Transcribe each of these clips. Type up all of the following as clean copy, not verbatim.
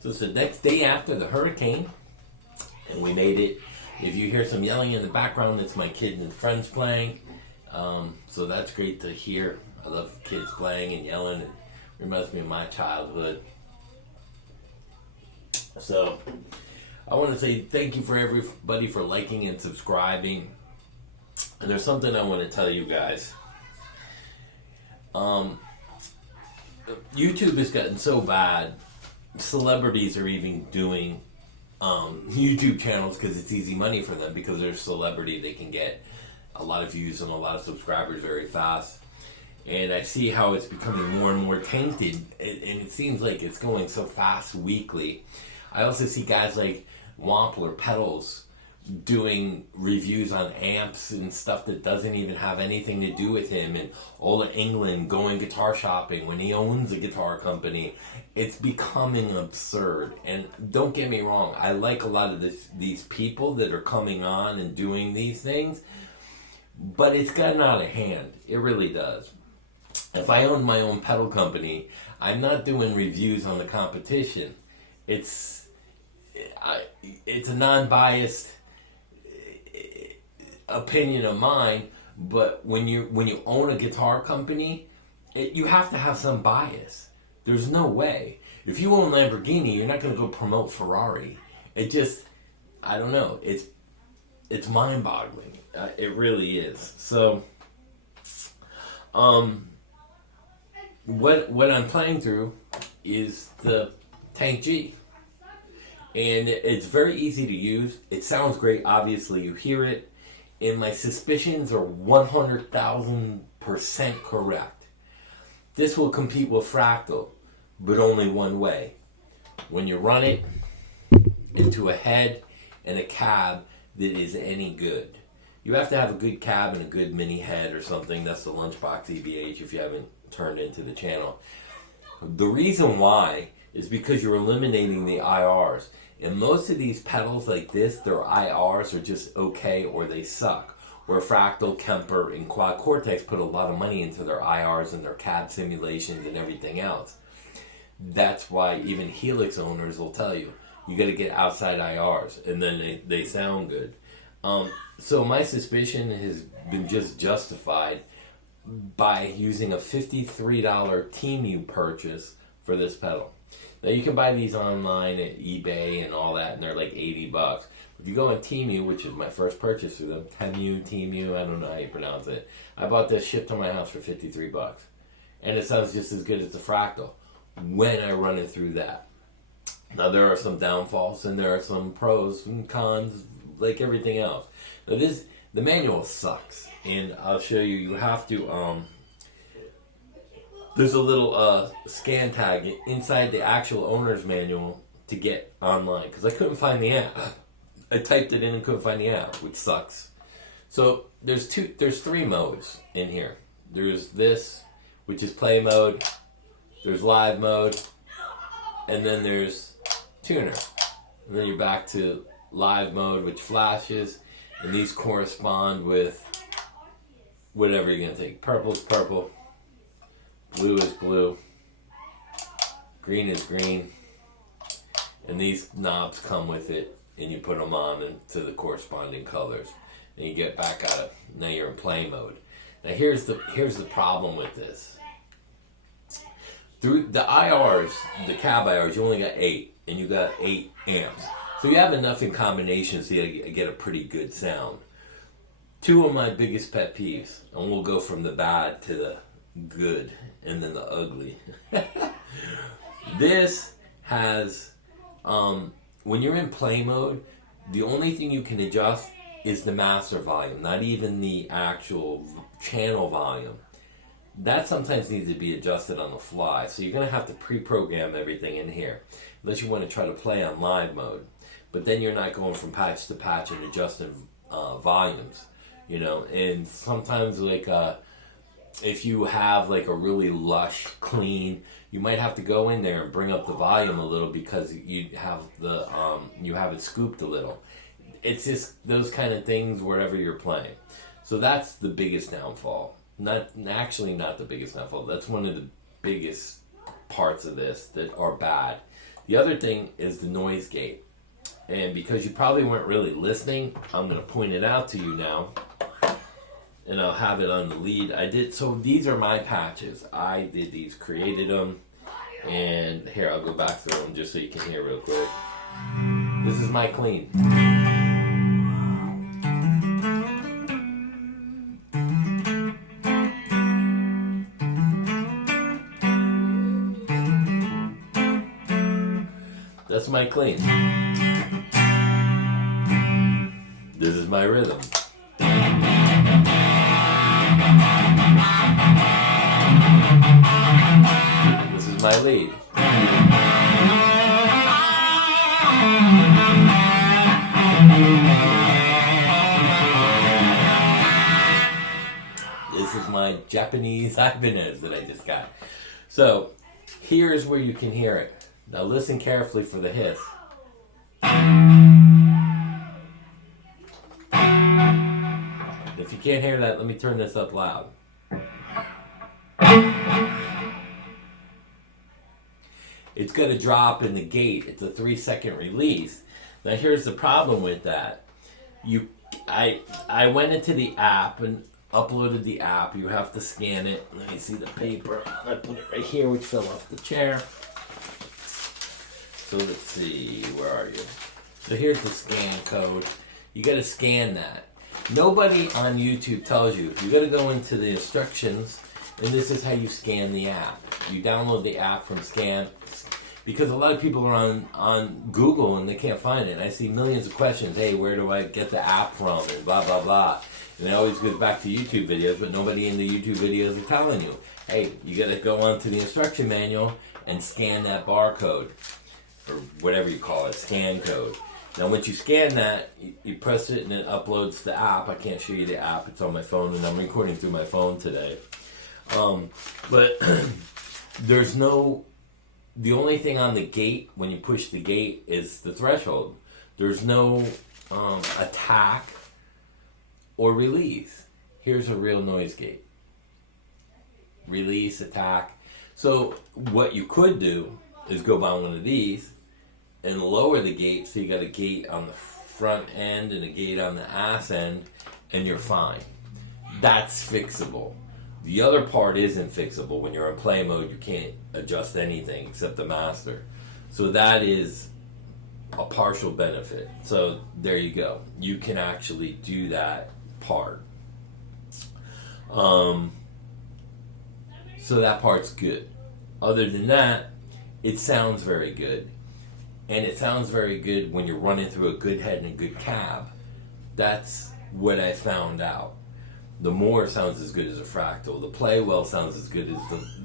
So it's the next day after the hurricane, and we made it. If you hear some yelling in the background, it's my kids and friends playing. So that's great to hear. I love kids playing and yelling. It reminds me of my childhood. So I want to say thank you for everybody for liking and subscribing. And there's something I want to tell you guys. YouTube has gotten so bad. Celebrities are even doing YouTube channels because it's easy money for them. Because they're a celebrity, they can get a lot of views and a lot of subscribers very fast. And I see how it's becoming more and more tainted, and it seems like it's going so fast weekly. I also see guys like Wampler Pedals doing reviews on amps and stuff that doesn't even have anything to do with him, and Ola England going guitar shopping when he owns a guitar company. It's becoming absurd. And don't get me wrong, I like a lot of these people that are coming on and doing these things, but it's gotten out of hand. It really does. If I owned my own pedal company, I'm not doing reviews on the competition. It's a non-biased opinion of mine, but when you own a guitar company, you have to have some bias. There's no way. If you own Lamborghini, you're not going to go promote Ferrari. It just, I don't know. It's mind-boggling. It really is. So, what I'm playing through is the Tank G. And it's very easy to use. It sounds great. Obviously, you hear it. And my suspicions are 100,000% correct. This will compete with Fractal, but only one way. When you run it into a head and a cab that is any good. You have to have a good cab and a good mini head or something. That's the Lunchbox EVH if you haven't turned into the channel. The reason why is because you're eliminating the IRs. And most of these pedals like this, their IRs are just okay or they suck. Where Fractal, Kemper, and Quad Cortex put a lot of money into their IRs and their cab simulations and everything else. That's why even Helix owners will tell you, you got to get outside IRs, and then they sound good. So my suspicion has been just justified by using a $53 Temu purchase for this pedal. Now you can buy these online at eBay and all that, and they're like $80. If you go on Temu, which is my first purchase through them, Temu, I don't know how you pronounce it. I bought this shipped to my house for $53, and it sounds just as good as the Fractal when I run it through that. Now there are some downfalls and there are some pros and cons, like everything else. Now the manual sucks, and I'll show you. You have to there's a little scan tag inside the actual owner's manual to get online, because I couldn't find the app. I typed it in and couldn't find the app, which sucks. So there's three modes in here. There's this, which is play mode. There's live mode, and then there's tuner. And then you're back to live mode, which flashes, and these correspond with whatever you're gonna take. Purple is purple. Blue is blue, green is green, and these knobs come with it, and you put them on into the corresponding colors, and you get back out of. Now you're in play mode. Now here's the problem with this. Through the IRs, the cab IRs, you only got 8, and you got 8 amps, so you have enough in combination so you get a pretty good sound. 2 of my biggest pet peeves, and we'll go from the bad to the good and then the ugly. This has when you're in play mode, the only thing you can adjust is the master volume, not even the actual channel volume. That sometimes needs to be adjusted on the fly, so you're going to have to pre-program everything in here unless you want to try to play on live mode. But then you're not going from patch to patch and adjusting volumes, and sometimes like if you have like a really lush, clean, you might have to go in there and bring up the volume a little because you have you have it scooped a little. It's just those kind of things wherever you're playing. So that's the biggest downfall. Not the biggest downfall. That's one of the biggest parts of this that are bad. The other thing is the noise gate. And because you probably weren't really listening, I'm going to point it out to you now. And I'll have it on the lead. So these are my patches. I did these, created them. And here, I'll go back through them just so you can hear real quick. This is my clean. That's my clean. This is my rhythm. This is my lead. This is my Japanese Ibanez that I just got. So, here's where you can hear it. Now listen carefully for the hiss. If you can't hear that, let me turn this up loud. It's going to drop in the gate. It's a 3-second release. Now here's the problem with that. I went into the app and uploaded the app. You have to scan it. Let me see the paper. I put it right here, which fell off the chair. So let's see, where are you? So here's the scan code. You got to scan that. Nobody on YouTube tells you. You got to go into the instructions, and this is how you scan the app. You download the app from Scan, because a lot of people are on Google and they can't find it. And I see millions of questions. Hey, where do I get the app from? And blah, blah, blah. And it always goes back to YouTube videos, but nobody in the YouTube videos are telling you. Hey, you got to go onto the instruction manual and scan that barcode. Or whatever you call it, scan code. Now once you scan that, you press it and it uploads the app. I can't show you the app, it's on my phone, and I'm recording through my phone today. But the only thing on the gate, when you push the gate, is the threshold. There's no attack or release. Here's a real noise gate. Release, attack. So what you could do is go buy one of these and lower the gate, so you got a gate on the front end and a gate on the ass end, and you're fine. That's fixable. The other part isn't fixable. When you're in play mode, you can't adjust anything except the master. So that is a partial benefit. So there you go. You can actually do that part. So that part's good. Other than that, it sounds very good. And it sounds very good when you're running through a good head and a good cab. That's what I found out. The Moore sounds as good as a Fractal. The Playwell sounds as good as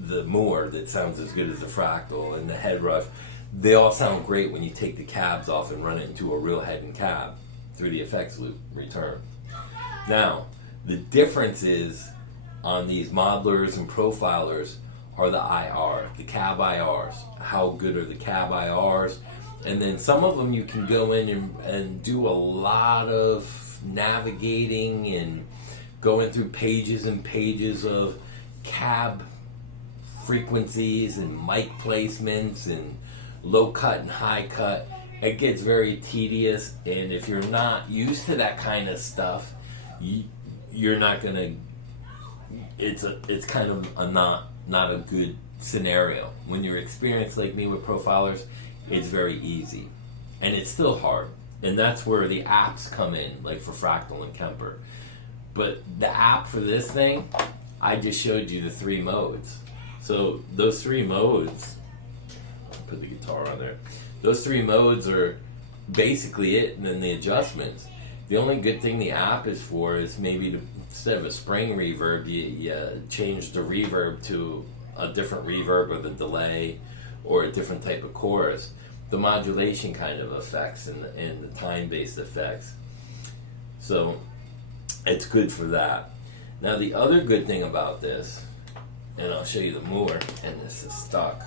the Moore that sounds as good as a Fractal. And the Head Rush. They all sound great when you take the cabs off and run it into a real head and cab through the effects loop return. Now, the difference is on these modelers and profilers are the IR, the cab IRs. How good are the cab IRs? And then some of them you can go in and do a lot of navigating and going through pages and pages of cab frequencies and mic placements and low cut and high cut. It gets very tedious, and if you're not used to that kind of stuff, you're not gonna. It's kind of a not a good scenario. When you're experienced like me with profilers, it's very easy, and it's still hard, and that's where the apps come in, like for Fractal and Kemper. But the app for this thing, I just showed you the 3 modes. So those 3 modes, I'll put the guitar on there. Those 3 modes are basically it, and then the adjustments. The only good thing the app is for is maybe instead of a spring reverb, you change the reverb to a different reverb with a delay or a different type of chorus. The modulation kind of effects and the time-based effects. So it's good for that. Now the other good thing about this, and I'll show you the Moore, and this is stuck.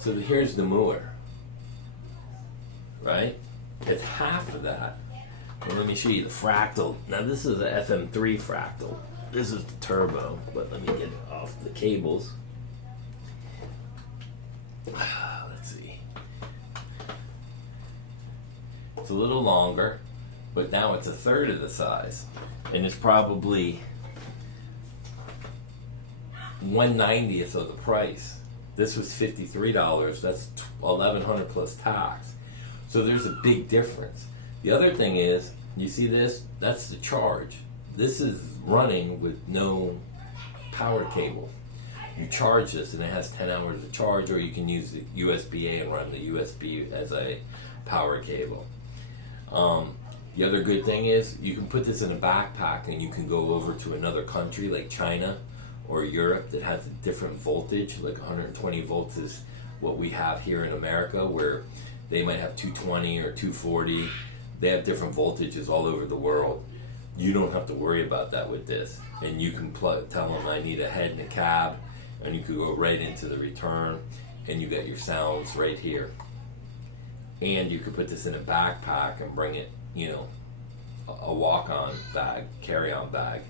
So here's the Moore, right? It's half of that. Well, let me show you the Fractal. Now this is a FM3 Fractal. This is the turbo, but let me get it off the cables. Let's see. It's a little longer, but now it's a third of the size, and it's probably 1/90th of the price. This was $53. That's $1,100 plus tax. So there's a big difference. The other thing is, you see this? That's the charge. This is running with no power cable. You charge this and it has 10 hours of charge, or you can use the USB-A and run the USB as a power cable. The other good thing is you can put this in a backpack and you can go over to another country like China or Europe that has a different voltage, like 120 volts is what we have here in America, where they might have 220 or 240. They have different voltages all over the world. You don't have to worry about that with this. And you can tell them I need a head and a cab, and you could go right into the return, and you get your sounds right here. And you could put this in a backpack and bring it, a walk-on bag, carry-on bag,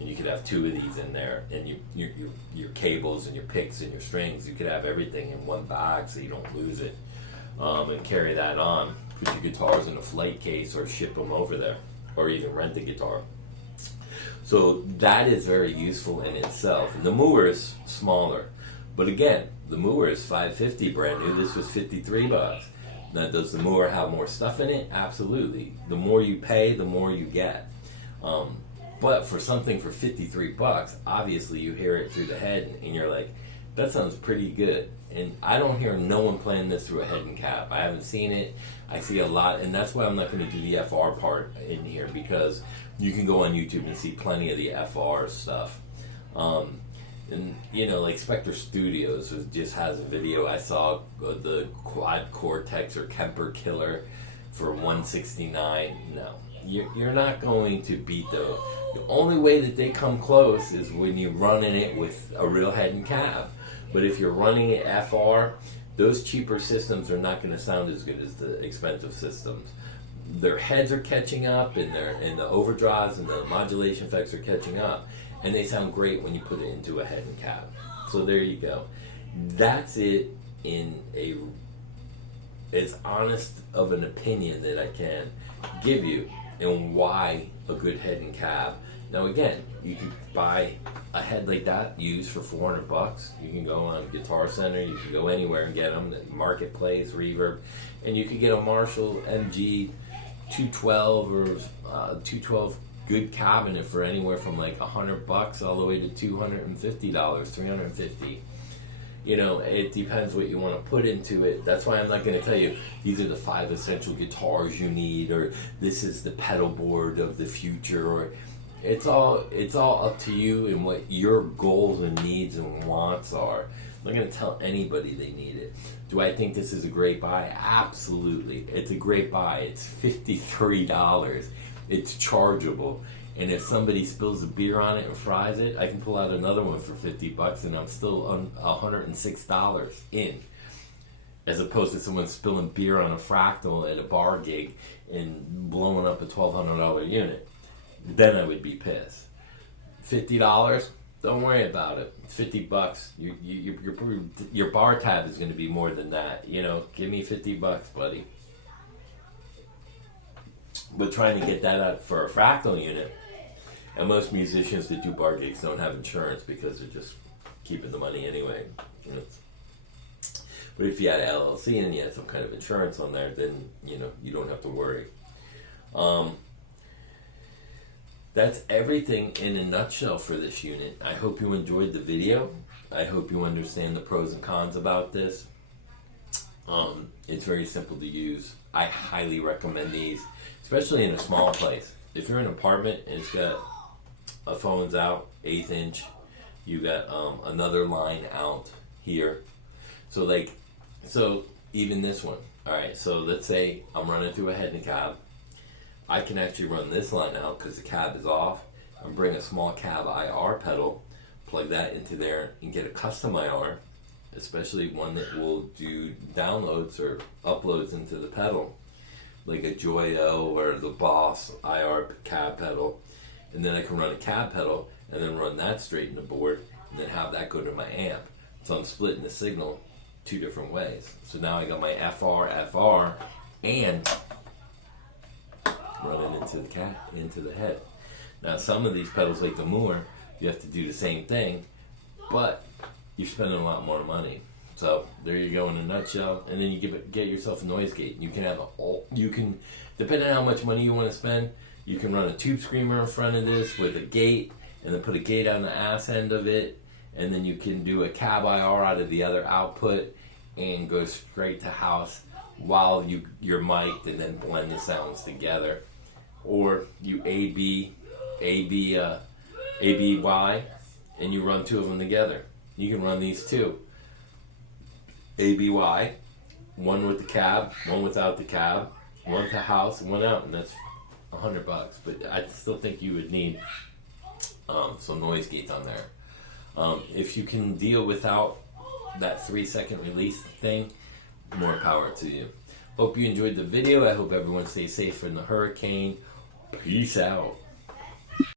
and you could have 2 of these in there, and your cables and your picks and your strings, you could have everything in one bag so you don't lose it, and carry that on. Put your guitars in a flight case or ship them over there, or even rent a guitar. So that is very useful in itself. And the Mooer is smaller, but again, the Mooer is $550 brand new. This was $53. Now, does the Mooer have more stuff in it? Absolutely. The more you pay, the more you get. But for something for $53, obviously you hear it through the head and you're like, that sounds pretty good. And I don't hear no one playing this through a head and cap. I haven't seen it. I see a lot, and that's why I'm not going to do the FR part in here, because you can go on YouTube and see plenty of the FR stuff. And like Spectre Studios just has a video. I saw the Quad Cortex or Kemper Killer for $169. No, you're not going to beat those. The only way that they come close is when you're running it with a real head and cab. But if you're running it FR, those cheaper systems are not going to sound as good as the expensive systems. Their heads are catching up, and the overdrives and the modulation effects are catching up, and they sound great when you put it into a head and cab. So there you go. That's it in as honest of an opinion that I can give you, and why a good head and cab. Now again, you can buy a head like that used for $400. You can go on Guitar Center, you can go anywhere and get them, Marketplace, Reverb, and you can get a Marshall MG 212 or 212 good cabinet for anywhere from like $100 all the way to $250, $350. It depends what you want to put into it. That's why I'm not going to tell you these are the 5 essential guitars you need, or this is the pedal board of the future, or it's all up to you and what your goals and needs and wants are. I'm not going to tell anybody they need it. Do I think this is a great buy? Absolutely. It's a great buy. It's $53. It's chargeable. And if somebody spills a beer on it and fries it, I can pull out another one for $50 and I'm still on $106 in. As opposed to someone spilling beer on a Fractal at a bar gig and blowing up a $1,200 unit. Then I would be pissed. $50? Don't worry about it. $50. Your bar tab is going to be more than that. Give me $50, buddy. But trying to get that out for a Fractal unit, and most musicians that do bar gigs don't have insurance because they're just keeping the money anyway. But if you had LLC and you had some kind of insurance on there, then you don't have to worry. That's everything in a nutshell for this unit. I hope you enjoyed the video. I hope you understand the pros and cons about this. It's very simple to use. I highly recommend these, especially in a small place. If you're in an apartment and it's got a phone's out, 1/8 inch, you got another line out here. So even this one. Alright, so let's say I'm running through a head and cab. I can actually run this line out because the cab is off, and bring a small cab IR pedal, plug that into there, and get a custom IR, especially one that will do downloads or uploads into the pedal, like a Joyo or the Boss IR cab pedal. And then I can run a cab pedal and then run that straight in the board, and then have that go to my amp. So I'm splitting the signal 2 different ways. So now I got my FR, and running into the head. Now, some of these pedals, like the Moore, you have to do the same thing, but you're spending a lot more money. So there you go in a nutshell. And then you get yourself a noise gate. You can have depending on how much money you want to spend, you can run a tube screamer in front of this with a gate, and then put a gate on the ass end of it, and then you can do a cab IR out of the other output and go straight to house while you're mic'd, and then blend the sounds together. Or you ABY, and you run two of them together. You can run these two. ABY, one with the cab, one without the cab, one to house and one out, and that's $100. But I still think you would need some noise gates on there. If you can deal without that 3-second release thing, more power to you. Hope you enjoyed the video. I hope everyone stays safe from the hurricane. Peace out.